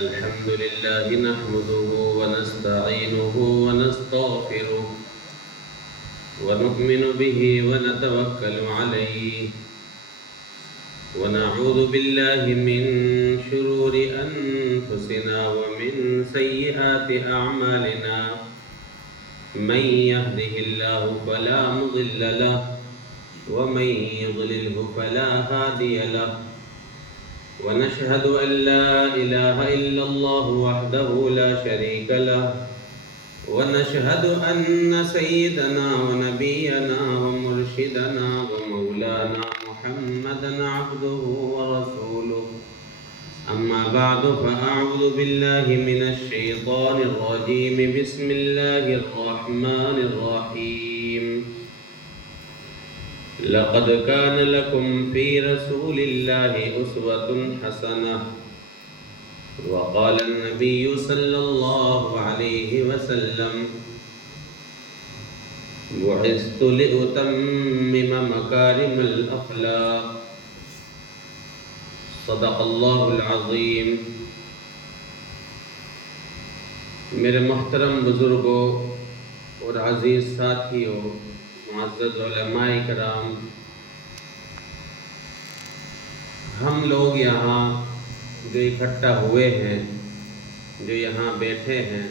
الحمد لله نحمده ونستعينه ونستغفره ونؤمن به ونتوكل عليه ونعوذ بالله من شرور أنفسنا ومن سيئات أعمالنا من يهده الله فلا مضل له ومن يضلله فلا هادي له ونشهد أن لا إله إلا الله وحده لا شريك له ونشهد أن سيدنا ونبينا ومرشدنا ومولانا محمدا عبده ورسوله أما بعد فأعوذ بالله من الشيطان الرجيم بسم الله الرحمن الرحيم لقد كان لكم في رسول الله أسوة حسنة وقال النبي صلى الله عليه وسلم بعثت لأتمم مكارم الأخلاق صدق الله العظيم. میرے محترم بزرگوں اور عزیز ساتھیوں، معزز علماء کرام، ہم لوگ یہاں جو اکٹھا ہوئے ہیں، جو یہاں بیٹھے ہیں،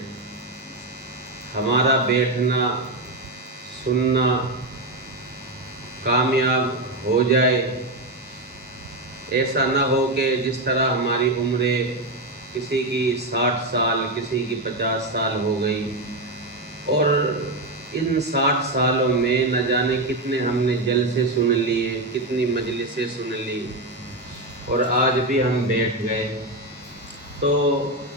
ہمارا بیٹھنا سننا کامیاب ہو جائے، ایسا نہ ہو کہ جس طرح ہماری عمریں کسی کی 60 سال کسی کی 50 سال ہو گئی، اور ان 60 سالوں میں نہ جانے کتنے ہم نے جلسے سن لیے، کتنی مجلسیں سن لی، اور آج بھی ہم بیٹھ گئے. تو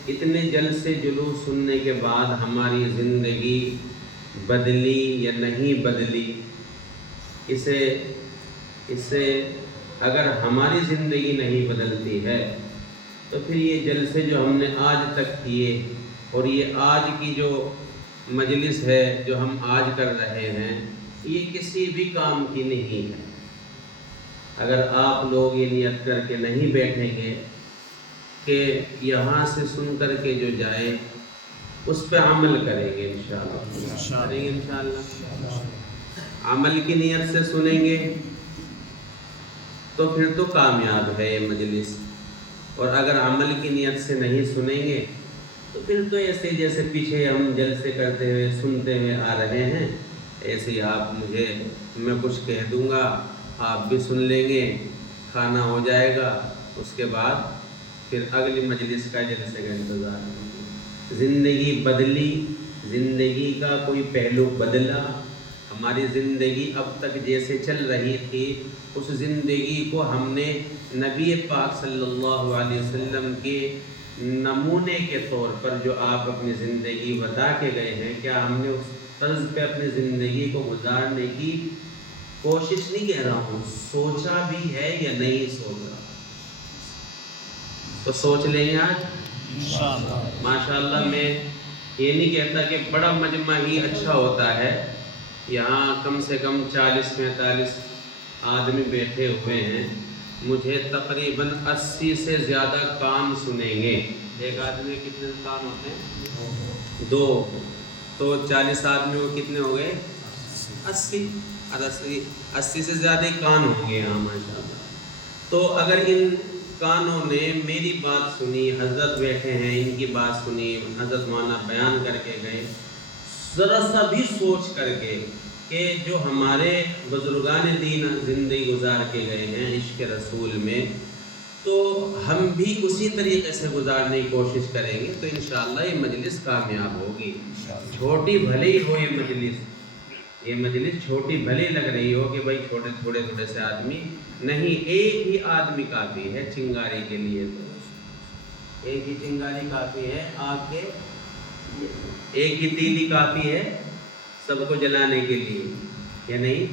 اتنے جلسے جلوس سننے کے بعد ہماری زندگی بدلی یا نہیں بدلی، اسے اگر ہماری زندگی نہیں بدلتی ہے تو پھر یہ جلسے جو ہم نے آج تک کیے اور یہ آج کی جو مجلس ہے جو ہم آج کر رہے ہیں، یہ کسی بھی کام کی نہیں ہے. اگر آپ لوگ یہ نیت کر کے نہیں بیٹھیں گے کہ یہاں سے سن کر کے جو جائے اس پہ عمل کریں گے انشاءاللہ، کریں گے انشاءاللہ، عمل کی نیت سے سنیں گے تو پھر تو کامیاب ہے یہ مجلس. اور اگر عمل کی نیت سے نہیں سنیں گے تو پھر تو ایسے جیسے پیچھے ہم جلسے کرتے ہوئے سنتے ہوئے آ رہے ہیں، ایسے ہی میں کچھ کہہ دوں گا، آپ بھی سن لیں گے، کھانا ہو جائے گا، اس کے بعد پھر اگلی مجلس کا جلسے کا انتظار. زندگی بدلی، زندگی کا کوئی پہلو بدلا، ہماری زندگی اب تک جیسے چل رہی تھی اس زندگی کو ہم نے نبی پاک صلی اللہ علیہ وسلم کے نمونے کے طور پر جو آپ اپنی زندگی بتا کے گئے ہیں، کیا ہم نے اس طرز پہ اپنی زندگی کو گزارنے کی کوشش نہیں کہہ رہا ہوں، سوچا بھی ہے یا نہیں سوچا؟ تو سوچ لیں گے آج ماشاءاللہ. میں یہ نہیں کہتا کہ بڑا مجمع ہی اچھا ہوتا ہے، یہاں کم سے کم 40-45 آدمی بیٹھے ہوئے ہیں، مجھے تقریباً 80 سے زیادہ کان سنیں گے. ایک آدمی کتنے کان ہوتے ہیں؟ 2. تو 40 آدمی وہ کتنے ہو گئے؟ 80 سے زیادہ کان ہوں گے یہاں ماشاءاللہ. تو اگر ان کانوں نے میری بات سنی، حضرت بیٹھے ہیں ان کی بات سنی، حضرت مولانا بیان کر کے گئے، ذرا سا بھی سوچ کر کے کہ جو ہمارے بزرگان دین زندگی گزار کے گئے ہیں عشق رسول میں، تو ہم بھی اسی طریقے سے گزارنے کی کوشش کریں گے تو انشاءاللہ یہ مجلس کامیاب ہوگی. چھوٹی بھلے ہی ہو یہ مجلس چھوٹی بھلے لگ رہی ہو کہ بھائی تھوڑے سے آدمی نہیں، ایک ہی آدمی کافی ہے چنگاری کے لیے. تو ایک ہی چنگاری کافی ہے، آگ کے ایک ہی تیلی کافی ہے سب کو جلانے کے لیے، یا نہیں؟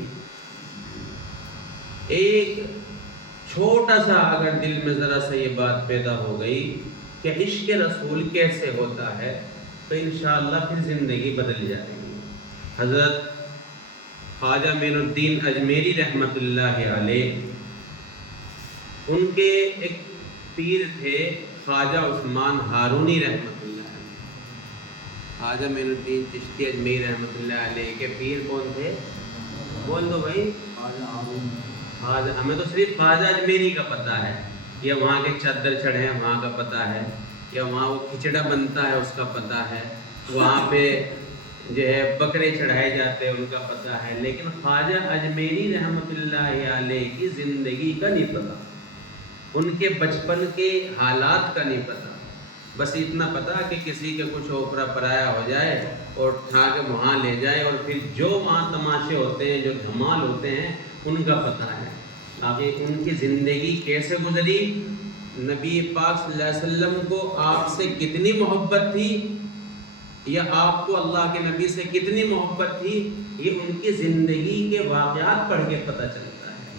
ایک چھوٹا سا اگر دل میں ذرا سا یہ بات پیدا ہو گئی کہ عشق رسول کیسے ہوتا ہے تو انشاءاللہ پھر زندگی بدل جائے گی. حضرت خواجہ معین الدین اجمیری رحمۃ اللہ علیہ، ان کے ایک پیر تھے خواجہ عثمان ہارونی رحمۃ اللہ علیہ. خواجہ معین الدین چشتی اجمیری رحمۃ اللہ علیہ کے پیر کون تھے؟ بول دو بھائی. خواجہ، ہمیں تو صرف خواجہ اجمیری کا پتہ ہے، یا وہاں کے چادر چڑھے ہیں وہاں کا پتہ ہے، یا وہاں وہ کھچڑا بنتا ہے اس کا پتہ ہے، وہاں پہ جو ہے بکرے چڑھائے جاتے ہیں ان کا پتہ ہے. لیکن خواجہ اجمیری رحمۃ اللہ علیہ کی زندگی کا نہیں پتہ، ان کے بچپن کے حالات کا نہیں پتہ. بس اتنا پتہ کہ کسی کے کچھ اوپرا پرایا ہو جائے اور اٹھا کے وہاں لے جائے، اور پھر جو وہاں تماشے ہوتے ہیں، جو دھمال ہوتے ہیں، ان کا پتہ ہے. آگے ان کی زندگی کیسے گزری، نبی پاک صلی اللہ علیہ وسلم کو آپ سے کتنی محبت تھی، یا آپ کو اللہ کے نبی سے کتنی محبت تھی، یہ ان کی زندگی کے واقعات پڑھ کے پتہ چلتا ہے.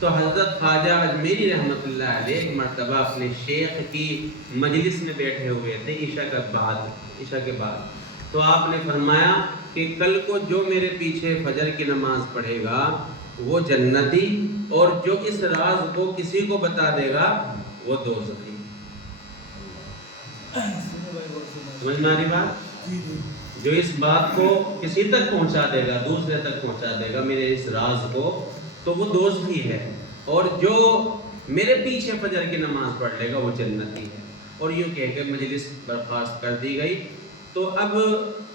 تو حضرت خواجہ اجمیری رحمۃ اللہ علیہ ایک مرتبہ اپنے شیخ کی مجلس میں بیٹھے ہوئے تھے عشاء کے بعد. تو آپ نے فرمایا کہ کل کو جو میرے پیچھے فجر کی نماز پڑھے گا وہ جنتی، اور جو اس راز کو کسی کو بتا دے گا وہ دوزخی. سمجھ میں آ رہی بات؟ جو اس بات کو کسی تک پہنچا دے گا، دوسرے تک پہنچا دے گا میرے اس راز کو، تو وہ دوزخی ہے، اور جو میرے پیچھے فجر کی نماز پڑھ لے گا وہ جنتی ہے. اور یوں کہہ کے مجلس برخاست کر دی گئی. تو اب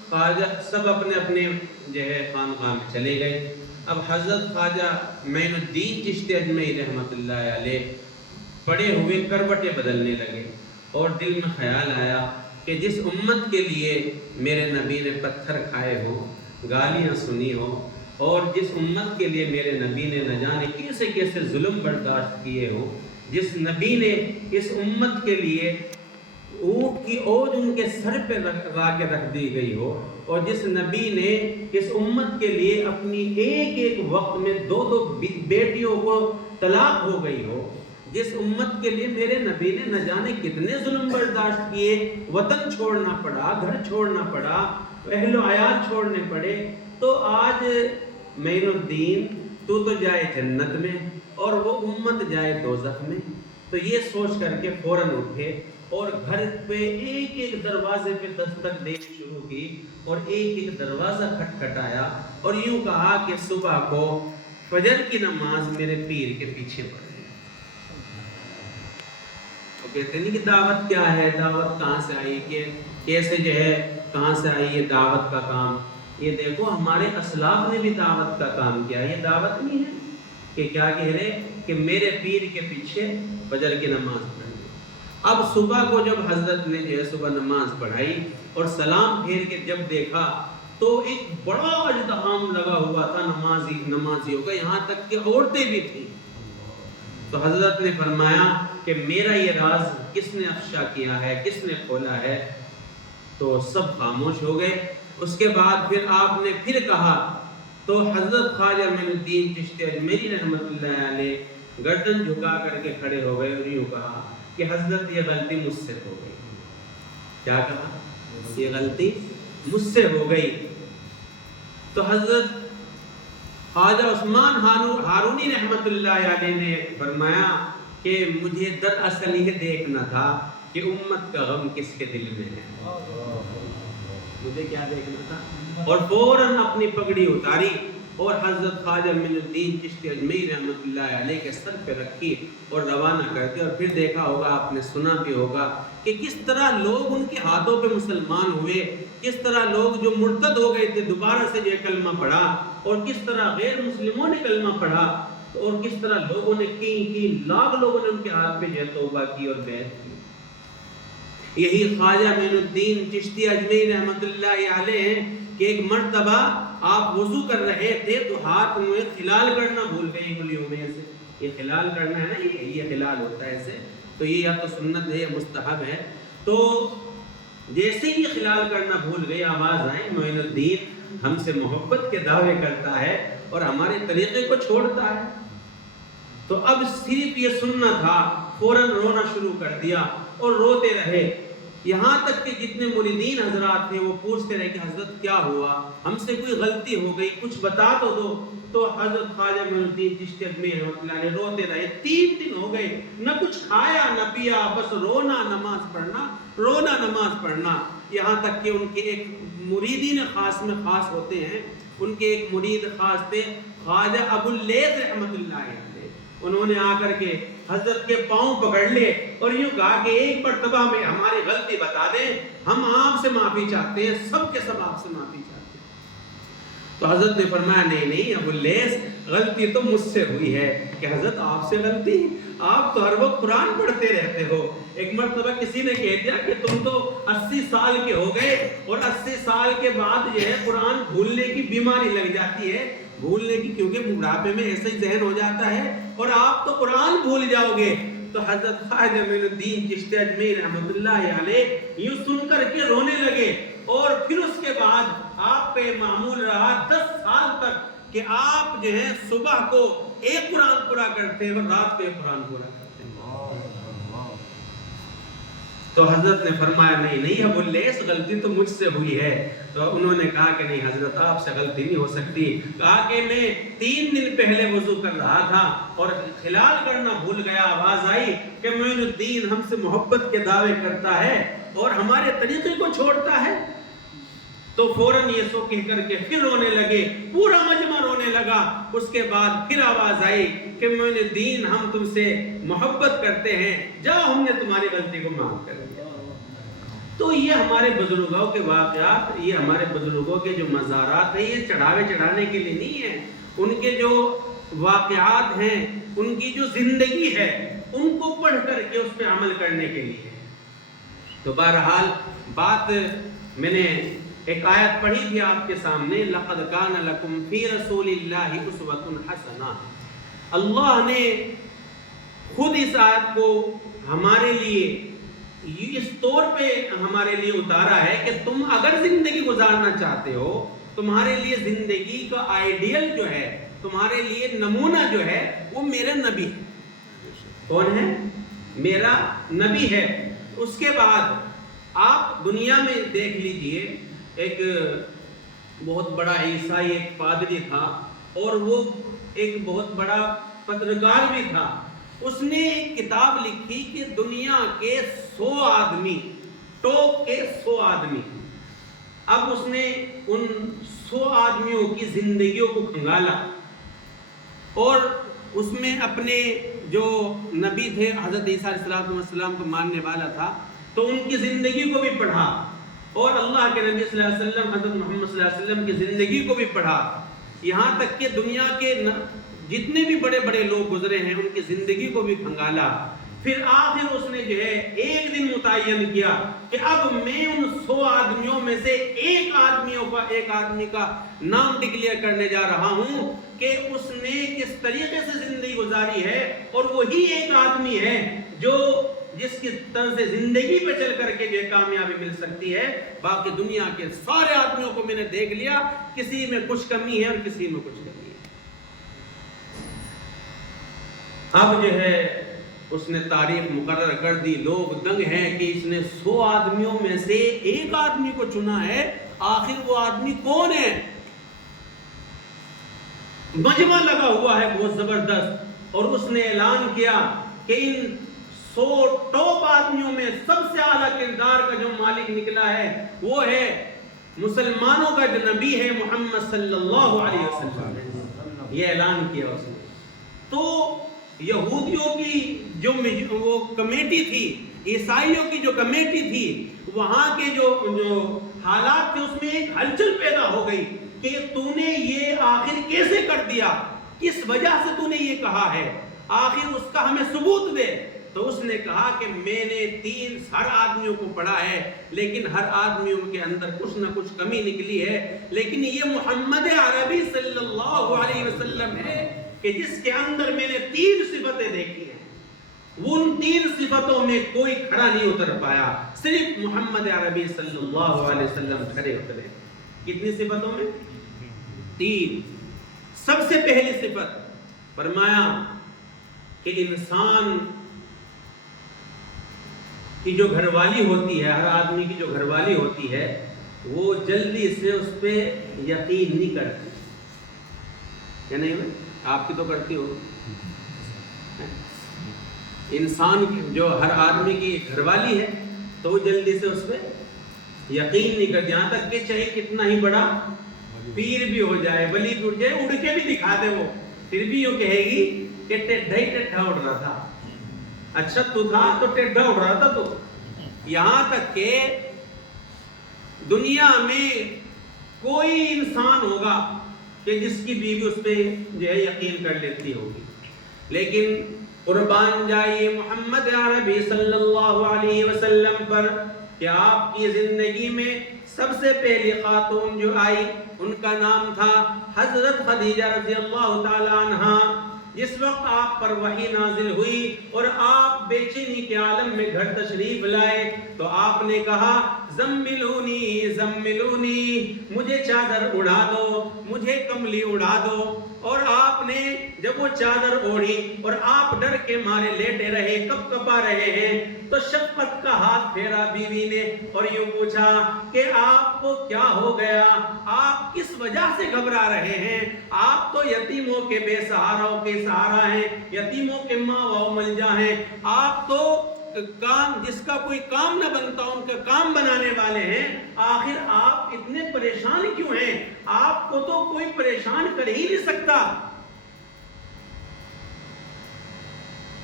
خواجہ سب اپنے اپنے جو ہے خانقاہ میں چلے گئے. اب حضرت خواجہ معین الدین چشتی اجمیری رحمۃ اللہ علیہ پڑے ہوئے کروٹیں بدلنے لگے، اور دل میں خیال آیا کہ جس امت کے لیے میرے نبی نے پتھر کھائے ہوں، گالیاں سنی ہوں، اور جس امت کے لیے میرے نبی نے نہ جانے کیسے کیسے ظلم برداشت کیے ہوں، جس نبی نے اس امت کے لیے اونٹ کی اوج ان کے سر پہ لا کے رکھ دی گئی ہو، اور جس نبی نے اس امت کے لیے اپنی ایک ایک وقت میں 2 بیٹیوں کو طلاق ہو گئی ہو، جس امت کے لیے میرے نبی نے نہ جانے کتنے ظلم برداشت کیے، وطن چھوڑنا پڑا، گھر چھوڑنا پڑا، اہل و عیال چھوڑنے پڑے، تو آج معین الدین تو جائے جنت میں اور وہ امت جائے دوزخ میں. تو یہ سوچ کر کے فوراً اٹھے اور گھر پہ ایک ایک دروازے پہ دستک دینی شروع کی، اور ایک ایک دروازہ کھٹکھٹایا، اور یوں کہا کہ صبح کو فجر کی نماز میرے پیر کے پیچھے پڑھے. وہ کہتے نہیں کہ دعوت کیا ہے، دعوت کہاں سے آئی، کہ کیسے جو ہے کہاں سے آئی یہ دعوت کا کام. یہ دیکھو ہمارے اسلاف نے بھی دعوت کا کام کیا، یہ دعوت نہیں ہے کہ کیا کہہ رہے کہ میرے پیر کے پیچھے فجر کی نماز پڑھی. اب صبح کو جب حضرت نے جو ہے صبح نماز پڑھائی اور سلام پھیر کے جب دیکھا تو ایک بڑا اجتماع لگا ہوا تھا نمازیوں کا، یہاں تک کہ عورتیں بھی تھیں. تو حضرت نے فرمایا کہ میرا یہ راز کس نے افشا کیا ہے، کس نے کھولا ہے؟ تو سب خاموش ہو گئے. اس کے بعد پھر آپ نے پھر کہا، تو حضرت خواجہ معین الدین چشتی اجمیری رحمۃ اللہ علیہ گردن جھکا کر کے کھڑے ہو گئے اور یوں کہا کہ حضرت یہ غلطی مجھ سے ہو گئی. کیا کہا؟ یہ غلطی مجھ سے ہو گئی. تو حضرت خواجہ عثمان ہارونی رحمۃ اللہ علیہ نے فرمایا کہ مجھے دراصل یہ دیکھنا تھا کہ امت کا غم کس کے دل میں ہے، مجھے کیا دیکھنا تھا. اور فوراً اپنی پگڑی اتاری اور حضرت خواجہ معین الدین چشتی اجمیری رحمۃ اللہ علیہ کے سر پہ رکھی اور روانہ کر دیا. اور پھر دیکھا ہوگا، آپ نے سنا بھی ہوگا کہ کس طرح لوگ ان کے ہاتھوں پہ مسلمان ہوئے، کس طرح لوگ جو مرتد ہو گئے تھے دوبارہ سے یہ کلمہ پڑھا، اور کس طرح غیر مسلموں نے کلمہ پڑھا، اور کس طرح لوگوں نے کی لاکھ لوگوں نے ان کے ہاتھ پہ جو توبہ کی اور بیعت کی. یہی خواجہ معین الدین چشتی اجمیری رحمۃ اللہ علیہ کہ ایک مرتبہ آپ وضو کر رہے تھے تو ہاتھ میں خلال کرنا بھول گئے انگلیوں میں سے. یہ خلال کرنا ہے نا، یہ خلال ہوتا ہے ایسے. تو یہ یا تو سنت ہے یا مستحب ہے. تو جیسے ہی خلال کرنا بھول گئے آواز آئے معین الدین ہم سے محبت کے دعوے کرتا ہے اور ہمارے طریقے کو چھوڑتا ہے. تو اب صرف یہ سننا تھا، فوراً رونا شروع کر دیا اور روتے رہے. یہاں تک کہ جتنے مریدین حضرات تھے وہ پوچھتے رہے کہ حضرت کیا ہوا، ہم سے کوئی غلطی ہو گئی، کچھ بتا تو دو۔ تو حضرت خواجہ معین الدین چشتی اجمیری رحمۃ اللہ علیہ روتے رہے، 3 دن ہو گئے، نہ کچھ کھایا نہ پیا، بس رونا نماز پڑھنا، رونا نماز پڑھنا۔ یہاں تک کہ ان کے ایک مریدین خاص میں خاص ہوتے ہیں، ان کے ایک مرید خاص تھے خواجہ ابو اللیث رحمۃ اللہ علیہ، انہوں نے آ کر کے حضرت کے پاؤں پکڑ لیے اور یوں کہا کہ ایک مرتبہ میں ہماری غلطی بتا دیں، ہم آپ سے معافی چاہتے ہیں، سب کے سب آپ سے معافی چاہتے ہیں۔ تو حضرت نے فرمایا نہیں نہیں ابو اللیث، غلطی تو مجھ سے ہوئی ہے۔ کہ حضرت آپ سے غلطی؟ آپ تو ہر وقت قرآن پڑھتے رہتے ہو۔ ایک مرتبہ کسی نے کہہ دیا کہ تم تو 80 سال کے ہو گئے اور 80 سال کے بعد جو ہے قرآن بھولنے کی بیماری لگ جاتی ہے، بھولنے کی، کیونکہ بڑھاپے میں ایسا ہی ذہن ہو جاتا ہے، اور آپ تو قرآن بھول جاؤ گے۔ تو حضرت خواجہ معین الدین چشتی اجمیری رحمۃ اللہ علیہ یوں سن کر کے رونے لگے، اور پھر اس کے بعد آپ کا یہ معمول رہا 10 سال تک کہ آپ جو ہے صبح کو ایک قرآن پورا کرتے ہیں اور رات کو ایک قرآن پورا کرتے ہیں۔ تو حضرت نے فرمایا نہیں نہیں ابو اللیث، غلطی تو مجھ سے ہوئی ہے۔ تو انہوں نے کہا کہ نہیں حضرت آپ سے غلطی نہیں ہو سکتی۔ کہا کہ میں 3 دن پہلے وضو کر رہا تھا اور خلال کرنا بھول گیا، آواز آئی کہ معین الدین ہم سے محبت کے دعوے کرتا ہے اور ہمارے طریقے کو چھوڑتا ہے۔ تو فوراً یہ سو کہہ کر کے پھر رونے لگے، پورا مجمع رونے لگا۔ اس کے بعد پھر آواز آئی کہ معین الدین ہم تم سے محبت کرتے ہیں، جاؤ ہم نے تمہاری غلطی کو معاف کر دیا۔ تو یہ ہمارے بزرگوں کے واقعات، یہ ہمارے بزرگوں کے جو مزارات ہیں، یہ چڑھاوے چڑھانے کے لیے نہیں ہیں، ان کے جو واقعات ہیں، ان کی جو زندگی ہے، ان کو پڑھ کر کے اس پہ عمل کرنے کے لیے۔ تو بہرحال بات میں نے ایک آیت پڑھی تھی آپ کے سامنے، لَقَدْ كَانَ لَكُمْ فِي رَسُولِ اللَّهِ أُسْوَةٌ حَسَنَةٌ۔ اللہ نے خود اس آیت کو ہمارے لیے اس طور پہ ہمارے لیے اتارا ہے کہ تم اگر زندگی گزارنا چاہتے ہو، تمہارے لیے زندگی کا آئیڈیل جو ہے، تمہارے لیے نمونہ جو ہے، وہ میرا نبی ہے۔ کون ہے؟ میرا نبی ہے۔ اس کے بعد آپ دنیا میں دیکھ لیجئے، ایک بہت بڑا عیسائی ایک پادری تھا اور وہ ایک بہت بڑا پترکار بھی تھا۔ اس نے ایک کتاب لکھی کہ دنیا کے 100 آدمی، ٹاپ کے 100 آدمی۔ اب اس نے ان 100 آدمیوں کی زندگیوں کو کھنگالا اور اس میں اپنے جو نبی تھے حضرت عیسیٰ علیہ السلام کو ماننے والا تھا، تو ان کی زندگی کو بھی پڑھا، اور اللہ کے نبی صلی اللہ علیہ وسلم حضرت محمد صلی اللہ علیہ وسلم کی زندگی کو بھی پڑھا، یہاں تک کہ دنیا کے جتنے بھی بڑے بڑے لوگ گزرے ہیں ان کی زندگی کو بھی کھنگالا۔ پھر آخر اس نے جو ہے ایک دن متعین کیا کہ اب میں ان 100 آدمیوں میں سے ایک آدمی کا نام ڈکلیئر کرنے جا رہا ہوں کہ اس نے کس طریقے سے زندگی گزاری ہے، اور وہی ایک آدمی ہے جس کی طرح سے زندگی پہ چل کر کے جو کامیابی مل سکتی ہے۔ باقی دنیا کے سارے آدمیوں کو میں نے دیکھ لیا، کسی میں کچھ کمی ہے اور کسی میں کچھ کمی ہے۔ اب جو ہے اس نے تاریخ مقرر کر دی، لوگ دنگ ہیں کہ اس نے 100 آدمیوں میں سے ایک آدمی کو چنا ہے، آخر وہ آدمی کون ہے؟ مجمع لگا ہوا ہے بہت زبردست، اور اس نے اعلان کیا کہ ان 100 ٹاپ آدمیوں میں سب سے اعلیٰ کردار کا جو مالک نکلا ہے وہ ہے مسلمانوں کا جو نبی ہے محمد صلی اللہ علیہ وسلم۔ یہ اعلان کیا اس نے۔ تو یہودیوں کی جو وہ کمیٹی تھی، عیسائیوں کی جو کمیٹی تھی، وہاں کے جو حالات تھے اس میں ایک ہلچل پیدا ہو گئی کہ تو نے یہ آخر کیسے کر دیا، کس وجہ سے تو نے یہ کہا ہے، آخر اس کا ہمیں ثبوت دے۔ تو اس نے کہا کہ میں نے ہر آدمیوں کو پڑھا ہے، لیکن ہر آدمیوں کے اندر کچھ نہ کچھ کمی نکلی ہے، لیکن یہ محمد عربی صلی اللہ علیہ وسلم ہے کہ جس کے اندر میں نے 3 صفتیں دیکھی ہیں، ان 3 صفتوں میں کوئی کھڑا نہیں اتر پایا، صرف محمد عربی صلی اللہ علیہ وسلم کھڑے اترے۔ کتنی صفتوں میں؟ 3۔ سب سے پہلی صفت فرمایا کہ انسان کی جو گھر والی ہوتی ہے، ہر آدمی کی جو گھر والی ہوتی ہے، وہ جلدی سے اس پہ یقین نہیں کرتی، یا نہیں بھائی؟ آپ کی تو کرتی ہو۔ انسان جو ہر آدمی کی گھر والی ہے تو وہ جلدی سے اس پہ یقین نہیں کرتی، یہاں تک کہ چاہے کتنا ہی بڑا پیر بھی ہو جائے، ولی بھی اٹھ جائے، اڑ کے بھی دکھا دے وہ، پھر بھی یوں کہے گی کہ ٹیڈھا ہی ٹیڈھا اڑ رہا تھا، اچھا تو تھا تو ٹیڈھا اڑ رہا تھا تو۔ یہاں تک کہ دنیا میں کوئی انسان ہوگا کہ جس کی بیوی اس پہ جو ہے یقین کر لیتی ہوگی، لیکن قربان جائیے محمد عربی صلی اللہ علیہ وسلم پر کہ آپ کی زندگی میں سب سے پہلی خاتون جو آئی ان کا نام تھا حضرت خدیجہ رضی اللہ تعالی عنہا۔ جس وقت آپ پر وحی نازل ہوئی اور آپ بے چینی کے عالم میں گھر تشریف لائے تو آپ نے کہا زملونی زملونی، مجھے چادر اڑا دو، مجھے کملی اڑا دو۔ اور آپ نے جب وہ چادر اوڑھی اور آپ ڈر کے مارے لیٹے رہے، کب کپا رہے ہیں، تو شفقت کا ہاتھ پھیرا بیوی نے اور یوں پوچھا کہ آپ کو کیا ہو گیا، آپ کس وجہ سے گھبرا رہے ہیں؟ آپ تو یتیموں کے بے سہاروں کے سہارا ہیں، یتیموں کے ماں و ملجا ہیں، آپ تو کام جس کا کوئی کام نہ بنتا ان کا کام بنانے والے ہیں، آخر آپ اتنے پریشان کیوں ہیں؟ آپ کو تو کوئی پریشان کر ہی نہیں سکتا۔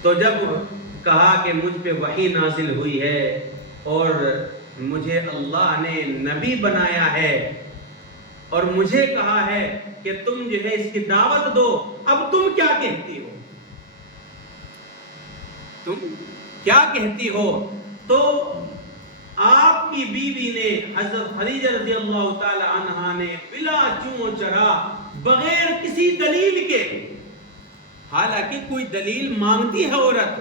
تو جب کہا کہ مجھ پہ وحی نازل ہوئی ہے اور مجھے اللہ نے نبی بنایا ہے اور مجھے کہا ہے کہ تم جو ہے اس کی دعوت دو، اب تم کیا کہتی ہو؟ تم کیا کہتی ہو؟ تو آپ کی بیوی نے حضرت خدیجہ رضی اللہ تعالی عنہا نے بلا چوں چرا، بغیر کسی دلیل کے، حالانکہ کوئی دلیل مانگتی ہے عورت،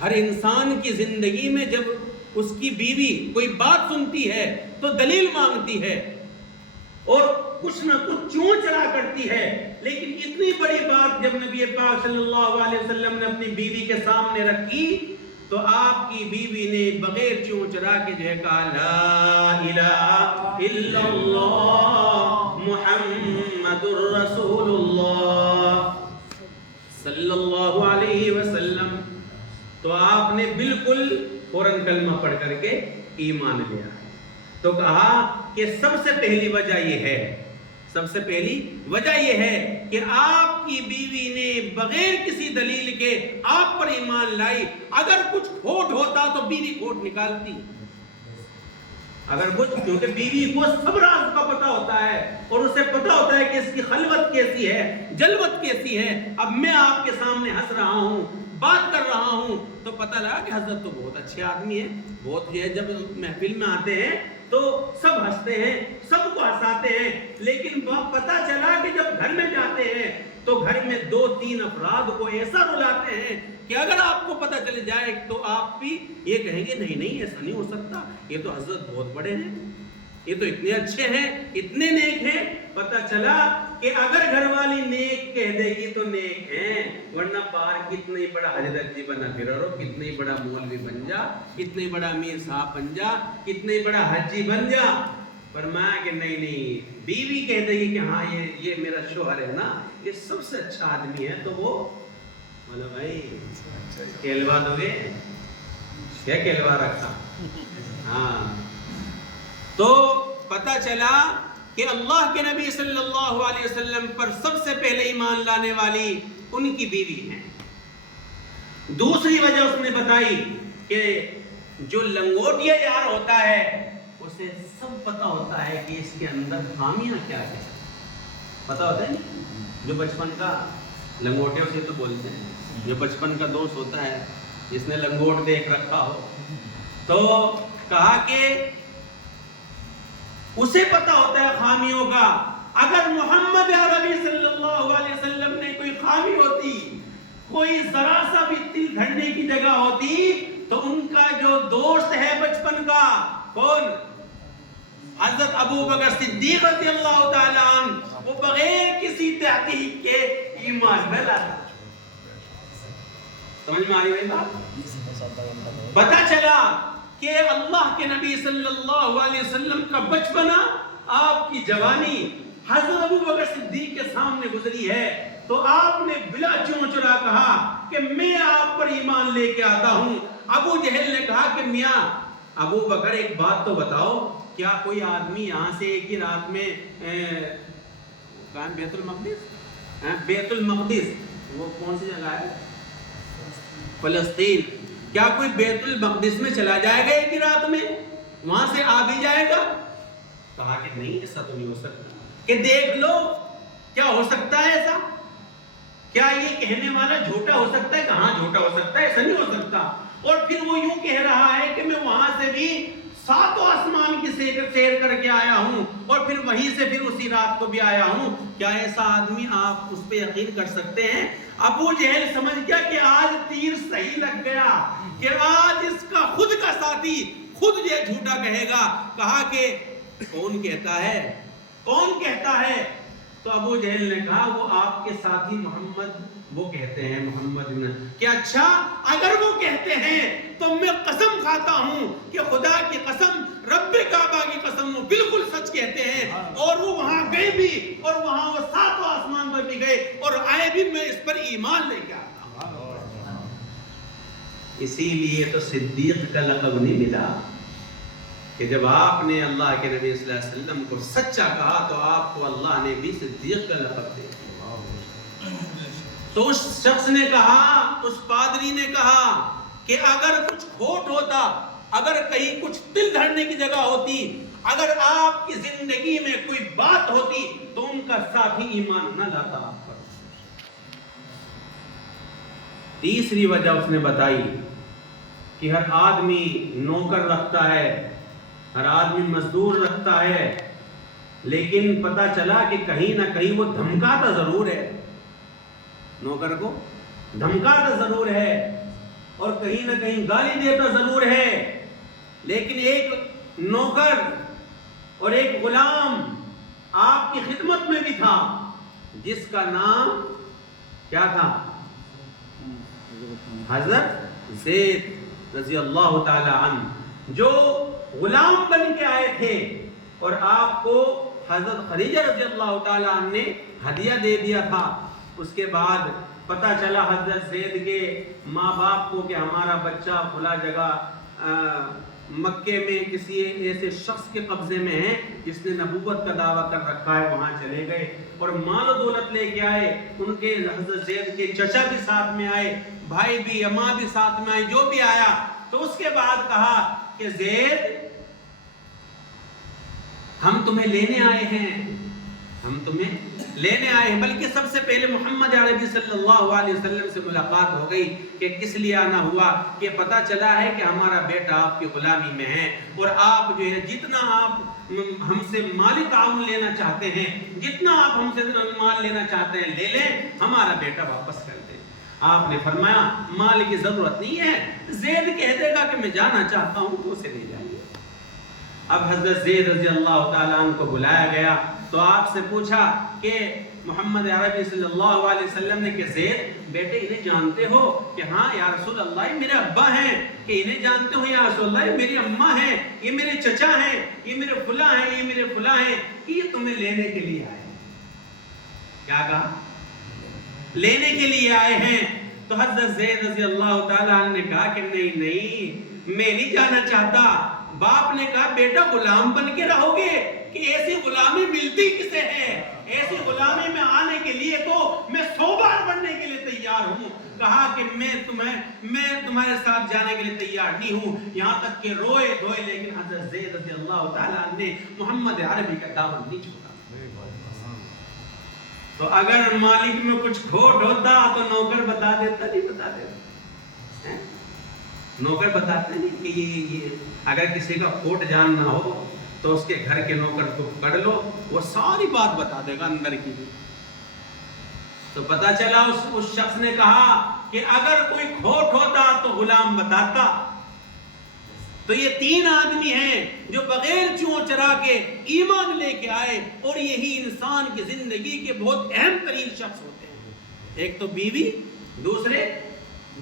ہر انسان کی زندگی میں جب اس کی بیوی کوئی بات سنتی ہے تو دلیل مانگتی ہے اور کچھ نہ کچھ چوں چرا کرتی ہے، لیکن اتنی بڑی بات جب نبی پاک صلی اللہ علیہ وسلم نے اپنی بیوی کے سامنے رکھی تو آپ کی بیوی نے بغیر چوں چرا کے جو ہے کہا لا الہ الا اللہ محمد الرسول اللہ صلی اللہ علیہ وسلم۔ تو آپ نے بالکل فوراً کلمہ پڑھ کر کے ایمان لیا۔ تو کہا کہ سب سے پہلی وجہ یہ ہے، سب سے پہلی وجہ یہ ہے کہ آپ کی بیوی نے بغیر کسی دلیل کے آپ پر ایمان لائی۔ اگر کچھ کھوٹ ہوتا تو بیوی کھوٹ نکالتی، اگر کچھ، کیونکہ بیوی کو سب راز کا پتہ ہوتا ہے اور اسے پتہ ہوتا ہے کہ اس کی خلوت کیسی ہے، جلوت کیسی ہے۔ اب میں آپ کے سامنے ہنس رہا ہوں، بات کر رہا ہوں تو پتہ لگا کہ حضرت تو بہت اچھے آدمی ہیں، بہت جو ہے جب محفل میں آتے ہیں تو سب ہنستے ہیں، سب کو ہنساتے ہیں، لیکن پتہ چلا کہ جب گھر میں جاتے ہیں تو گھر میں 2-3 افراد کو ایسا رلاتے ہیں کہ اگر آپ کو پتہ چل جائے تو آپ بھی یہ کہیں گے نہیں نہیں ایسا نہیں ہو سکتا، یہ تو حضرت بہت بڑے ہیں، یہ تو اتنے اچھے ہیں، اتنے نیک ہیں۔ پتہ چلا کہ اگر گھر والی نیک کہہ دے گی تو نیک ہیں، ورنہ باہر کتنے بڑا حضرت جی بنا پھر رہو، کتنے بڑا مولوی بن جا، کتنے بڑا امیر صاحب بن جا، کتنے بڑا حجی بن جا۔ فرمایا کہ نہیں نہیں، بیوی کہہ دے گی کہ ہاں یہ میرا شوہر ہے نا، یہ سب سے اچھا آدمی ہے، تو وہ بولو بھائی کہلوا دو گے؟ کیا کہلوا رکھا؟ ہاں، تو پتہ چلا کہ اللہ کے نبی صلی اللہ علیہ وسلم پر سب سے پہلے ایمان لانے والی ان کی بیوی ہیں۔ دوسری وجہ اس نے بتائی کہ جو لنگوٹیا یار ہوتا ہے اسے سب پتہ ہوتا ہے کہ اس کے اندر خامیاں کیا ہے، پتہ ہوتا ہے نا؟ جو بچپن کا لنگوٹیا اسے تو بولتے ہیں، جو بچپن کا دوست ہوتا ہے جس نے لنگوٹ دیکھ رکھا ہو، تو کہا کہ اسے پتہ ہوتا ہے خامیوں کا۔ اگر محمد عربی صلی اللہ علیہ وسلم نے کوئی خامی ہوتی، کوئی ذرا سا بھی تل دھرنے کی جگہ ہوتی تو ان کا جو دوست ہے بچپن کا، کون؟ حضرت ابو بکر صدیق رضی اللہ تعالی عنہ، وہ بغیر کسی تحقیق کے ایمان میں لاتا۔ سمجھ میں آئی بات؟ پتا چلا کہ اللہ کے نبی صلی اللہ علیہ وسلم کا بچپنا، آپ کی جوانی حضرت ابو بکر صدیق کے سامنے گزری ہے، تو آپ نے بلا چون چرا کہا کہ میں آپ پر ایمان لے کے آتا ہوں۔ ابو جہل نے کہا کہ میاں ابو بکر ایک بات تو بتاؤ، کیا کوئی آدمی یہاں سے ایک ہی رات میں بیت المقدس وہ کون سی جگہ ہے؟ فلسطین، کیا کوئی بیت المقدس میں چلا جائے گا ایک ہی رات میں، وہاں سے آ بھی جائے گا؟ کہا کہ نہیں، ایسا تو نہیں ہو سکتا، کہ دیکھ لو کیا ہو سکتا ہے ایسا، کیا یہ کہنے والا جھوٹا ہو سکتا ہے؟ کہاں جھوٹا ہو سکتا ہے، ایسا نہیں ہو سکتا۔ اور پھر وہ یوں کہہ رہا ہے کہ میں وہاں سے بھی 7 آسمان کی سیر کر کے آیا ہوں، اور پھر وہیں سے پھر اسی رات کو بھی آیا ہوں، کیا ایسا آدمی آپ اس پہ یقین کر سکتے ہیں؟ ابو جہل سمجھ گیا کہ آج تیر صحیح لگ گیا، کہ آج اس کا خود کا ساتھی خود یہ جھوٹا کہے گا۔ کہا کہ کون کہتا ہے، کون کہتا ہے؟ تو ابو جہل نے کہا وہ آپ کے ساتھی محمد وہ کہتے ہیں، محمد نے کہ اچھا اگر وہ کہتے ہیں تو میں قسم کھاتا ہوں کہ خدا کی قسم، رب کعبہ کی قسم، وہ بالکل سچ کہتے ہیں، اور وہ وہاں گئے بھی، اور وہاں وہ 7 آسمان پر بھی گئے اور آئے بھی، میں اس پر ایمان لے کے آتا ہوں۔ اسی لیے تو صدیق کا لقب نہیں ملا، کہ جب آپ نے اللہ کے نبی صلی اللہ علیہ وسلم کو سچا کہا تو آپ کو اللہ نے بھی صدیق کا لقب دے دیا۔ تو اس شخص نے کہا، اس پادری نے کہا کہ اگر کچھ کھوٹ ہوتا، اگر کہیں کچھ دل دھڑنے کی جگہ ہوتی، اگر آپ کی زندگی میں کوئی بات ہوتی تو ان کا ساتھی ایمان نہ لاتا آپ پر۔ تیسری وجہ اس نے بتائی کہ ہر آدمی نوکر رکھتا ہے، ہر آدمی مزدور رکھتا ہے، لیکن پتا چلا کہ کہیں نہ کہیں وہ دھمکاتا ضرور ہے، نوکر کو دھمکاتا ضرور ہے، اور کہیں نہ کہیں گالی دیتا ضرور ہے، لیکن ایک نوکر اور ایک غلام آپ کی خدمت میں بھی تھا، جس کا نام کیا تھا؟ حضرت زید رضی اللہ تعالی عنہ، جو غلام بن کے آئے تھے، اور آپ کو حضرت خدیجہ رضی اللہ تعالیٰ عنہ نے ہدیہ دے دیا تھا۔ اس کے بعد پتا چلا حضرت زید کے ماں باپ کو کہ ہمارا بچہ فلاں جگہ مکے میں کسی ایسے شخص کے قبضے میں ہے جس نے نبوت کا دعویٰ کر رکھا ہے، وہاں چلے گئے اور مال و دولت لے کے آئے۔ ان کے حضرت زید کے چچا بھی ساتھ میں آئے، بھائی بھی، اماں بھی ساتھ میں آئے، جو بھی آیا۔ تو اس کے بعد کہا کہ زید ہم تمہیں لینے آئے ہیں، ہم تمہیں لینے آئے ہیں، بلکہ سب سے پہلے محمد عربی صلی اللہ علیہ وسلم سے ملاقات ہو گئی کہ کس لیے آنا ہوا، کہ پتا چلا ہے کہ ہمارا بیٹا آپ کی غلامی میں ہے، اور آپ جو ہے جتنا آپ ہم سے مالی تعاون لینا چاہتے ہیں، جتنا آپ ہم سے مال لینا چاہتے ہیں لے لیں، ہمارا بیٹا واپس کر دیں۔ آپ نے فرمایا مال کی ضرورت نہیں ہے، زید کہہ دے گا کہ میں جانا چاہتا ہوں تو اسے لے جائیں گے۔ اب حضرت زید رضی اللہ تعالیٰ عنہ کو بلایا گیا تو آپ سے پوچھا کہ محمد عربی صلی اللہ علیہ وسلم نے کہ زید بیٹے انہیں جانتے ہو؟ کہ ہاں یا رسول اللہ یہ میرے ابا ہیں۔ کہ انہیں جانتے ہو یا رسول اللہ یہ میری اماں ہیں، یہ میرے چچا ہیں، یہ میرے فلاں ہیں، یہ میرے فلاں ہیں، کہ یہ تمہیں لینے کے لیے آئے ہیں۔ کیا کہا؟ لینے کے لیے آئے ہیں۔ تو حضرت زید رضی اللہ تعالیٰ عنہ نے کہا کہ نہیں نہیں میں نہیں جانا چاہتا۔ باپ نے کہا بیٹا غلام بن کے رہو گے، کہ ایسی غلامی ملتی کسے ہے؟ ایسی غلامی میں آنے کے لیے تو میں 100 بار بننے کے لیے تیار ہوں۔ کہا کہ میں تمہارے ساتھ جانے کے لیے تیار نہیں ہوں، یہاں تک کہ روئے دھوئے، لیکن حضرت زید رضی اللہ تعالیٰ عنہ نے محمد عربی کا دامن نہیں چھوڑا۔ تو اگر مالک میں کچھ کھوٹ ہوتا تو نوکر بتا دیتا، نہیں بتا دیتا؟ نوکر بتاتے نہیں کہ یہ اگر کسی کا کھوٹ جاننا ہو تو اس کے گھر کے نوکر کو پکڑ لو، وہ ساری بات بتا دے گا اندر کی۔ تو پتا چلا اس شخص نے کہا کہ اگر کوئی کھوٹ ہوتا تو غلام بتاتا۔ تو یہ 3 آدمی ہیں جو بغیر چون چرا کے ایمان لے کے آئے، اور یہی انسان کی زندگی کے بہت اہم ترین شخص ہوتے ہیں۔ ایک تو بیوی، دوسرے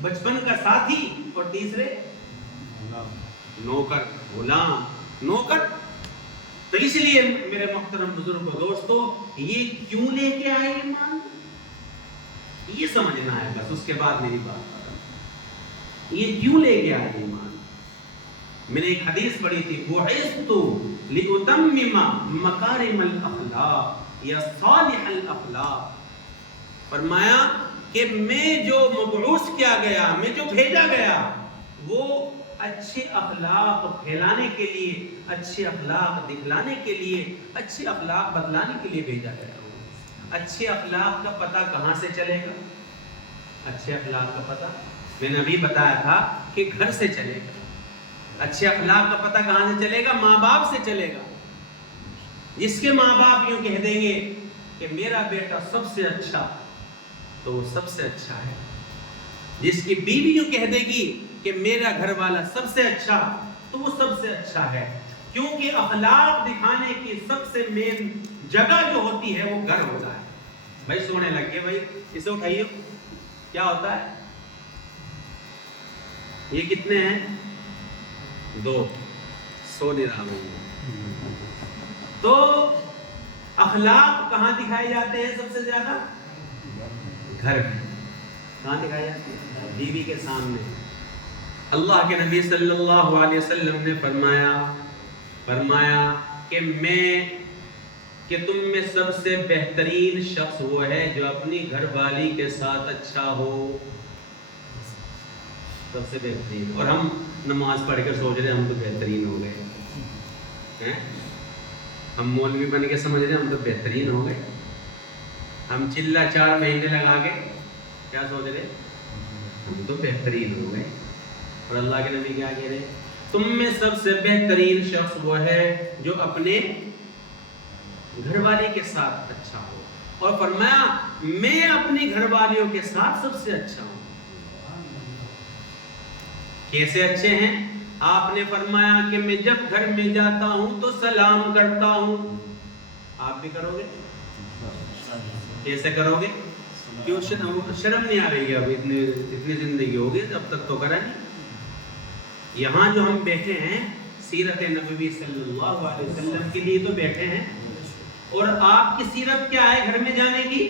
بچپن کا ساتھی، اور تیسرے نوکر، غلام، نوکر. تو اس لیے میرے محترم بزرگ و دوستو، یہ کیوں لے کے آئے ایمان، یہ سمجھنا ہے بس. اس کے بعد میری بات کریں، یہ کیوں لے کے آئے ایمان. میں نے ایک حدیث پڑھی تھی، بعثت لأتمم مکارم الاخلاق یا صالح الاخلاق. فرمایا کہ میں جو مبعوث کیا گیا، میں جو بھیجا گیا، وہ اچھے اخلاق پھیلانے کے لیے، اچھے اخلاق دکھلانے کے لیے، اچھے اخلاق بتلانے کے لیے بھیجا گیا. اچھے اخلاق کا پتہ کہاں سے چلے گا؟ اچھے اخلاق کا پتہ میں نے ابھی بتایا تھا کہ گھر سے چلے گا. اچھے اخلاق کا پتہ کہاں سے چلے گا؟ ماں باپ سے چلے گا. جس کے ماں باپ یوں کہہ دیں گے کہ میرا بیٹا سب سے اچھا، تو وہ سب سے اچھا ہے. جس کی بیوی یوں کہہ دے گی کہ میرا گھر والا سب سے اچھا، تو وہ سب سے اچھا ہے. کیونکہ اخلاق دکھانے کی سب سے مین جگہ جو ہوتی ہے وہ گھر ہوتا ہے. بھائی سونے لگ گئے، بھائی اسے اٹھائیے. کیا ہوتا ہے؟ یہ کتنے ہیں؟ 2. سو نہیں رہا ہوں. تو اخلاق کہاں دکھائے جاتے ہیں سب سے زیادہ؟ گھر میں. کہاں دکھائے جاتے ہیں؟ بیوی کے سامنے. اللہ کے نبی صلی اللہ علیہ وسلم نے فرمایا کہ تم میں سب سے بہترین شخص وہ ہے جو اپنی گھر والی کے ساتھ اچھا ہو. سب سے بہترین. اور ہم نماز پڑھ کے سوچ رہے ہیں ہم تو بہترین ہو گئے. ہم مولوی بن کے سمجھ رہے ہیں ہم تو بہترین ہو گئے. ہم چلہ 4 مہینے لگا کے کیا سوچ رہے؟ ہم تو بہترین ہو گئے. اور اللہ کے نبی کیا کہہ رہے؟ تم میں سب سے بہترین شخص وہ ہے جو اپنے گھر والے کے ساتھ اچھا ہو. اور فرمایا میں اپنی گھر والیوں کے ساتھ سب سے اچھا ہوں. کیسے اچھے ہیں؟ آپ نے فرمایا کہ میں جب گھر میں جاتا ہوں تو سلام کرتا ہوں. آپ بھی کرو گے؟ کیسے کرو گے؟ کیوں شرم نہیں آ رہی ہے؟ اب اتنی زندگی ہوگی اب تک تو کرا نہیں. یہاں جو ہم بیٹھے ہیں سیرت نبوی صلی اللہ علیہ وسلم کے لیے تو بیٹھے ہیں. اور آپ کی سیرت کیا ہے گھر میں جانے کی؟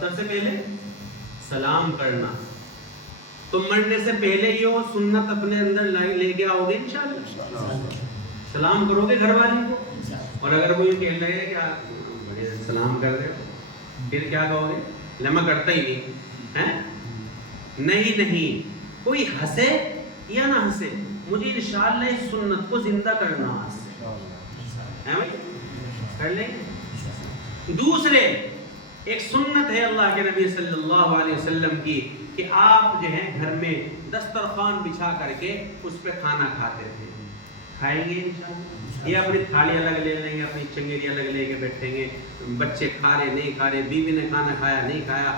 سب سے پہلے سلام کرنا. تو مرنے سے پہلے یہ وہ سنت اپنے اندر لے کے آؤ گے انشاءاللہ. سلام کرو گے گھر والوں کو. اور اگر وہ یہ کہہ رہے کیا سلام کر رہے ہو، پھر کیا کہو گے؟ میں کرتا ہی نہیں. نہیں کوئی ہنسے یا نہ ہنسے، مجھے انشاءاللہ اس سنت کو زندہ کرنا ہے بھائی. کر لیں. دوسرے ایک سنت ہے اللہ کے نبی صلی اللہ علیہ وسلم کی کہ آپ جو ہیں گھر میں دسترخوان بچھا کر کے اس پہ کھانا کھاتے تھے. کھائیں گے انشاءاللہ؟ یہ اپنی تھالی الگ لے لیں گے، اپنی چنگیری الگ لے کے بیٹھیں گے. بچے کھا رہے نہیں کھا رہے، بیوی نے کھانا کھایا نہیں کھایا،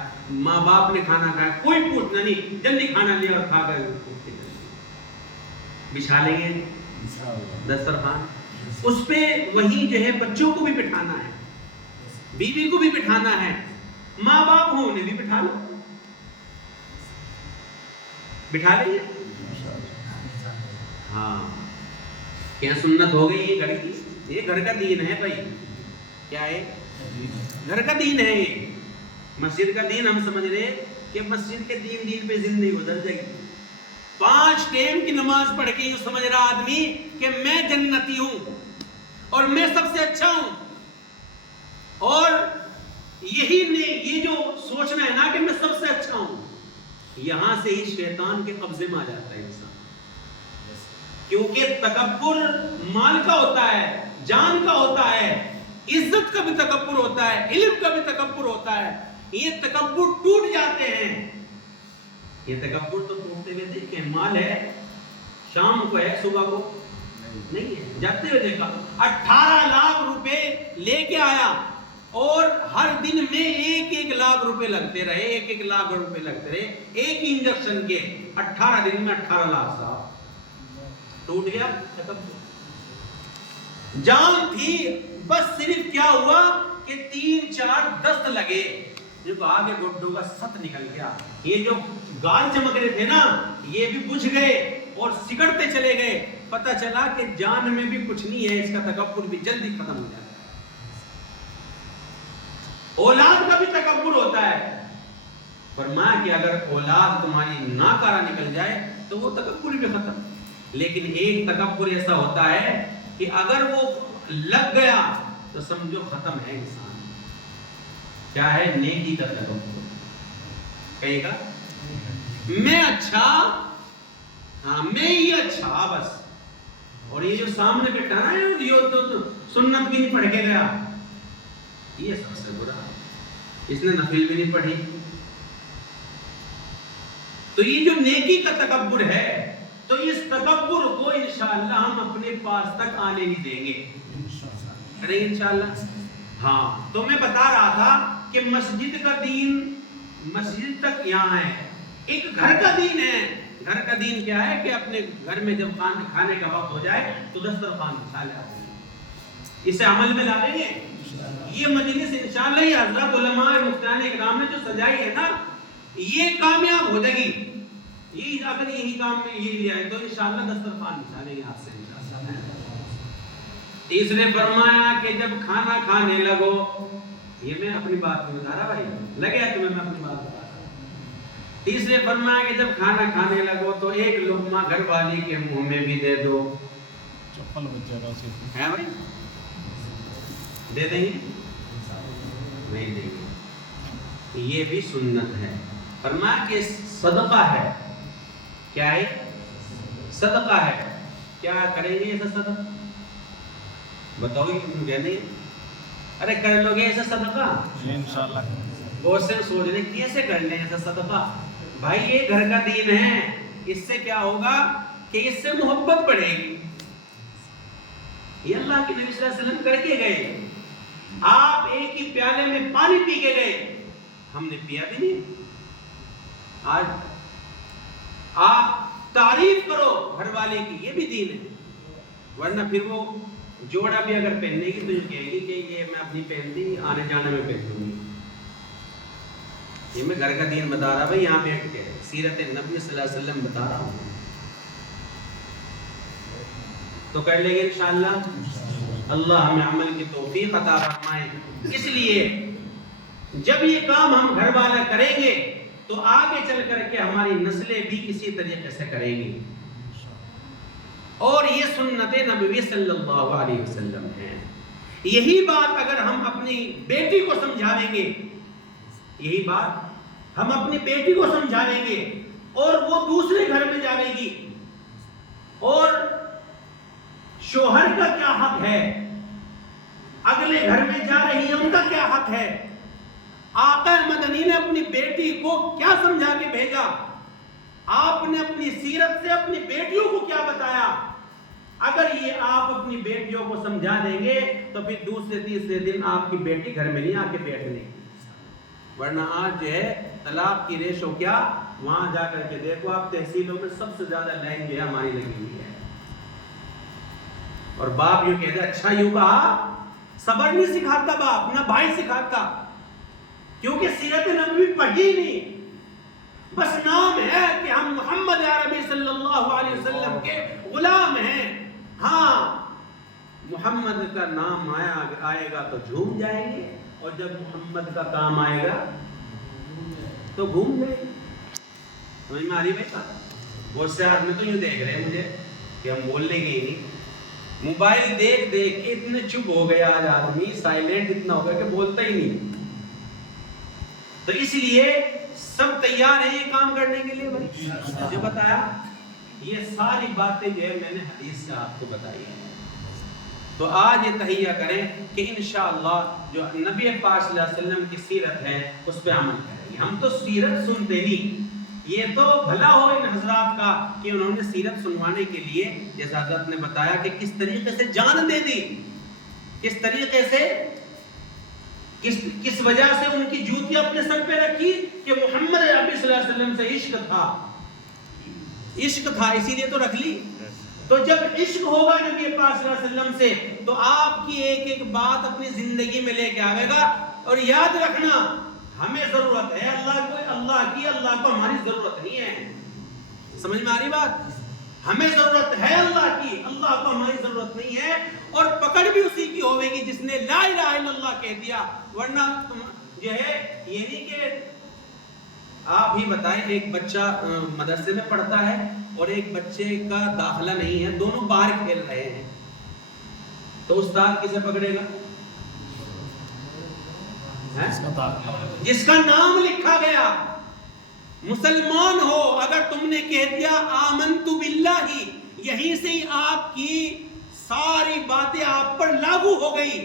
ماں باپ نے کھانا کھایا، کوئی پوچھنا نہیں. جلدی کھانا لیا اور کھا کر بچھا لیں گے دسترخوان. اس پہ وہی جو ہے بچوں کو بھی بٹھانا ہے، بیوی کو بھی بٹھانا ہے، ماں باپ ہوں انہیں بھی بٹھا لو. بٹھا لیں گے؟ ہاں. کیا سنت ہو گئی یہ گھر کی؟ یہ گھر کا دین ہے بھائی. کیا ہے؟ گھر کا دین ہے. یہ مسجد کا دین ہم سمجھ رہے کہ مسجد کے دین پہ زندگی گزر جائے گی. 5 ٹائم کی نماز پڑھ کے یہ سمجھ رہا آدمی کہ میں جنتی ہوں اور میں سب سے اچھا ہوں. اور یہ جو سوچنا ہے نا کہ میں سب سے اچھا ہوں، یہاں سے ہی شیطان کے قبضے میں آ جاتا ہے انسان. کیونکہ تکبر مال کا ہوتا ہے، جان کا ہوتا ہے، عزت کا بھی تکبر ہوتا ہے، علم کا بھی تکبر ہوتا ہے. یہ تکبر ٹوٹ جاتے ہیں. یہ تکبر تو ٹوٹتے ہوئے دیکھیں. مال ہے، شام کو ہے، صبح کو نہیں ہے. جاتے ہوئے دیکھا 18 لاکھ روپے لے کے آیا اور ہر دن میں 1 لاکھ روپے لگتے رہے. 1 لاکھ روپے لگتے رہے ایک انجیکشن کے. 18 دن میں 18 لاکھ صاحب ٹوٹ گیا. جان تھی بس صرف کیا ہوا کہ 3-4 دست لگے جو آگے گڈوں کا ست نکل گیا. یہ جو گال چمک رہے تھے نا یہ بھی بجھ گئے اور سکڑتے چلے گئے. پتہ چلا کہ جان میں بھی کچھ نہیں ہے, اس کا تکبر بھی جلدی ختم ہو جاتا ہے. اولاد کا بھی تکبر ہوتا ہے. فرمایا کہ اگر اولاد تمہاری ناکارہ نکل جائے تو وہ تکبر بھی ختم. لیکن ایک تکبر ایسا ہوتا ہے کہ اگر وہ لگ گیا تو سمجھو ختم ہے انسان. کیا ہے؟ نیکی کا تکبر. کہے گا میں اچھا, ہاں میں ہی اچھا بس. اور یہ جو سامنے بیٹھا نا یہ تو سنت بھی نہیں پڑھ کے گیا, یہ سب سے برا. اس نے نفل بھی نہیں پڑھی. تو یہ جو نیکی کا تکبر ہے تو اس تکبر کو انشاءاللہ ہم اپنے پاس تک آنے نہیں دیں گے. کریں گے انشاءاللہ. ہاں تو میں بتا رہا تھا کہ مسجد کا دین مسجد تک یہاں ہے, ایک گھر کا دین ہے. گھر کا دین کیا ہے کہ اپنے گھر میں جب کھانے کا وقت ہو جائے تو دسترخوان بچھا لیں. اسے عمل میں ڈالیں گے. یہ مجلس انشاءاللہ یہ حضرت علماء مفتیان اکرام نے جو سجائی ہے نا یہ کامیاب ہو جائے گی. یہ اگر یہی کام میں یہ لیا ہے تو انشاءاللہ دسترخوان بچھا لیں گے ہاتھ سے انشاءاللہ. تیسرے فرمایا کہ جب کھانا کھانے لگو, یہ میں اپنی بات میں بتا رہا بھائی, لگے تمہیں میں اپنی بات بتا رہا. تیسرے فرمایا کہ جب کھانا کھانے لگو تو ایک لقمہ گھر والی کے منہ میں بھی دے دو. چپل ہے بھائی, دے دیں گے نہیں دیں گے. یہ بھی سنت ہے. فرمایا کہ صدقہ ہے. کیا ہے؟ صدقہ ہے. کیا کریں گے ایسا صدقہ؟ بتاؤ گے تم کہنے ارے کر لو گے ایسا صدقہ انشاءاللہ. بہت سے سوچ رہے کیسے کر لیں ایسا صدقہ. بھائی یہ گھر کا دین ہے, اس سے کیا ہوگا کہ اس سے محبت بڑھے گی. یہ اللہ کے نبی صلی اللہ علیہ وسلم کر کے گئے. آپ ایک ہی پیالے میں پانی پی کے گئے, ہم نے پیا بھی نہیں. آج آپ تعریف کرو گھر والے کی, یہ بھی دین ہے. ورنہ پھر وہ جوڑا بھی اگر پہننے کی تو یہ کہے گی کہ یہ میں اپنی پہن دی, آنے جانے میں پہنوں گی. یہ میں گھر کا دین بتا رہا بھائی, یہاں بیٹھ کے سیرت نبی صلی اللہ علیہ وسلم بتا رہا ہوں. تو کر لیں گے انشاءاللہ. اللہ ہمیں عمل کی توفیق عطا فرمائے. اس لیے جب یہ کام ہم گھر والا کریں گے تو آگے چل کر کے ہماری نسلیں بھی اسی طریقے سے کریں گی. اور یہ سنت نبوی صلی اللہ علیہ وسلم ہے. یہی بات اگر ہم اپنی بیٹی کو سمجھاویں گے, یہی بات ہم اپنی بیٹی کو سمجھاویں گے اور وہ دوسرے گھر میں جائے گی, اور شوہر کا کیا حق ہے, اگلے گھر میں جا رہی ہے ان کا کیا حق ہے, آقا مدنی نے اپنی بیٹی کو کیا سمجھا کے بھیجا, آپ نے اپنی سیرت سے اپنی بیٹیوں کو کیا بتایا. اگر یہ آپ اپنی بیٹیوں کو سمجھا دیں گے تو پھر دوسرے تیسرے دن آپ کی بیٹی گھر میں نہیں آ کے بیٹھنے. ورنہ آج جو ہے طلاق کی ریشو کیا, وہاں جا کر کے دیکھو آپ تحصیلوں میں سب سے زیادہ لائن جو ہے ہماری لگی ہوئی ہے. اور باپ یوں کہتے اچھا یوں کہا, صبر نہیں سکھاتا باپ, نہ بھائی سکھاتا, کیونکہ سیرت نبوی پڑھی نہیں. بس نام ہے کہ ہم محمد عربی صلی اللہ علیہ وسلم کے غلام ہیں. ہاں محمد کا نام آئے گا تو جھوم جائیں گے, اور جب محمد کا کام آئے گا تو گھوم جائیں گے. سمجھ میں آ رہی بھائی؟ بہت سے آدمی تو یوں دیکھ رہے ہیں مجھے کہ ہم بولنے گے ہی نہیں. موبائل دیکھ دیکھ کے اتنے چپ ہو گیا آج آدمی, سائلنٹ اتنا ہو گیا کہ بولتا ہی نہیں. تو اس لیے سب تیار ہیں یہ کام کرنے کے لیے بھائی, جو بتایا یہ ساری باتیں جو ہے میں نے حدیث سے آپ کو بتائی ہیں. تو آج یہ تہیہ کریں کہ انشاءاللہ جو نبی پاک صلی اللہ علیہ وسلم کی سیرت ہے اس پہ عمل کریں گے. ہم تو سیرت سنتے نہیں, یہ تو بھلا ہو ان حضرات کا کہ انہوں نے سیرت سنوانے کے لیے جیسا حضرت نے بتایا کہ کس طریقے سے جان دے دی, کس طریقے سے کس وجہ سے ان کی جوتی اپنے سر پہ رکھی کہ محمد عربی صلی اللہ علیہ وسلم سے عشق تھا, اسی لیے تو رکھ لی. تو جب عشق ہوگا نبی پاک صلی اللہ علیہ وسلم سے تو آپ کی ایک ایک بات اپنی زندگی میں لے کے آئے گا. اور یاد رکھنا ہمیں ضرورت ہے اللہ کو، اللہ کی، اللہ کو ہماری ضرورت نہیں ہے. سمجھ میں آ رہی بات؟ ہمیں ضرورت ہے اللہ کی، اللہ کو ہماری ضرورت نہیں ہے. اور پکڑ بھی اسی کی ہوے گی جس نے لا الہ الا اللہ کہہ دیا. ورنہ جو ہے یہ نہیں کہ آپ ہی بتائیں، ایک بچہ مدرسے میں پڑھتا ہے اور ایک بچے کا داخلہ نہیں ہے، دونوں باہر کھیل رہے ہیں، تو استاد کسے پکڑے گا؟ جس کا نام لکھا گیا. مسلمان ہو، اگر تم نے کہہ دیا آمنت باللہ، یہیں سے ہی آپ کی ساری باتیں آپ پر لاگو ہو گئی.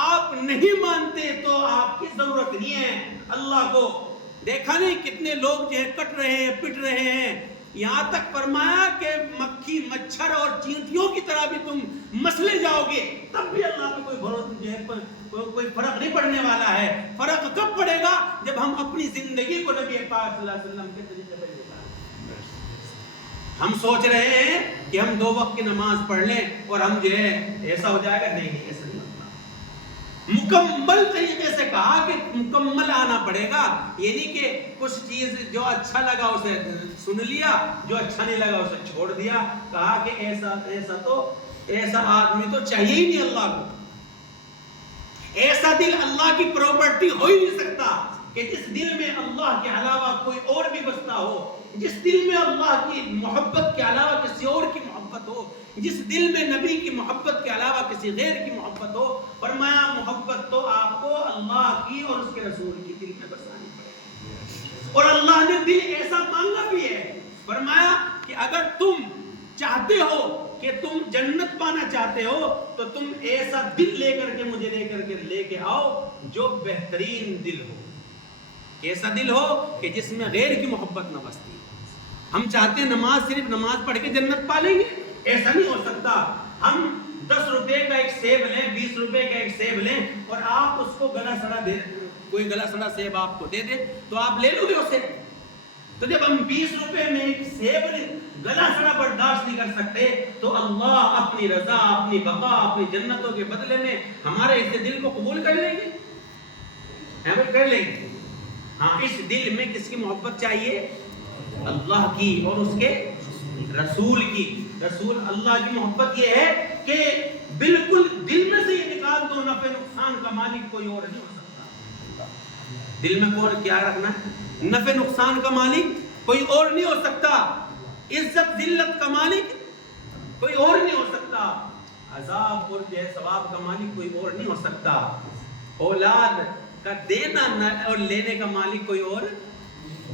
آپ نہیں مانتے تو آپ کی ضرورت نہیں ہے اللہ کو. دیکھا نہیں کتنے لوگ جو ہے کٹ رہے ہیں، پٹ رہے ہیں. یہاں تک فرمایا کہ مکھی مچھر اور چینٹیوں کی طرح بھی تم مسلے جاؤ گے، تب بھی اللہ پہ کوئی بھروسہ جو ہے کوئی فرق نہیں پڑنے والا ہے. فرق کب پڑے گا؟ جب ہم اپنی زندگی کو نبی پاک صلی اللہ علیہ وسلم کے طریقے پر لے جائیں. ہم سوچ رہے ہیں کہ ہم 2 وقت کی نماز پڑھ لیں اور ہم جو ہے ایسا ہو جائے گا. نہیں، ایسا نہیں. مکمل طریقے سے کہا کہ مکمل آنا پڑے گا. یہ نہیں کہ کچھ چیز جو اچھا لگا اسے سن لیا، جو اچھا نہیں لگا اسے چھوڑ دیا. کہا کہ ایسا آدمی تو چاہیے ہی نہیں اللہ کو. ایسا دل اللہ کی پراپرٹی ہو ہی نہیں سکتا کہ جس دل میں اللہ کے علاوہ کوئی اور بھی بستا ہو، جس دل میں اللہ کی محبت کے علاوہ کسی اور کی محبت ہو، جس دل میں نبی کی محبت کے علاوہ کسی غیر کی محبت ہو. فرمایا محبت تو آپ کو اللہ کی اور اس کے رسول کی دل میں بسانی پڑے گی. اور اللہ نے دل ایسا مانگا بھی ہے. فرمایا کہ اگر تم چاہتے ہو کہ تم جنت پانا چاہتے ہو تو تم ایسا دل لے کر کے مجھے لے کے آؤ جو بہترین دل ہو. ایسا دل ہو کہ جس میں غیر کی محبت نہ بستی. ہم چاہتے ہیں نماز صرف نماز پڑھ کے جنت پا لیں گے، ایسا نہیں ہو سکتا. ہم 10 روپے کا ایک سیب لیں، 20 روپے کا ایک سیب لیں اور آپ اس کو گلا سڑا دے، کوئی گلا سڑا سیب آپ کو دے دے تو آپ لے لو گے اسے. تو جب ہم 20 روپے میں ایک سیب گلا سڑا برداشت نہیں کر سکتے تو اللہ اپنی رضا، اپنی بقا، اپنی جنتوں کے بدلے میں ہمارے اس دل کو قبول کر لیں گے، کر لیں گے. ہاں، اس دل میں کس کی محبت چاہیے؟ اللہ کی اور اس کے رسول کی. رسول اللہ کی محبت یہ ہے کہ بالکل دل میں سے یہ نکال دو، نفع نقصان کا مالک کوئی اور نہیں ہو سکتا. دل میں کون کیا رکھنا ہے؟ نفع نقصان کا مالک کوئی اور نہیں ہو سکتا. عزت ذلت کا مالک کوئی اور نہیں ہو سکتا. عذاب اور ثواب کا مالک کوئی اور نہیں ہو سکتا. اولاد کا دینا اور لینے کا مالک کوئی اور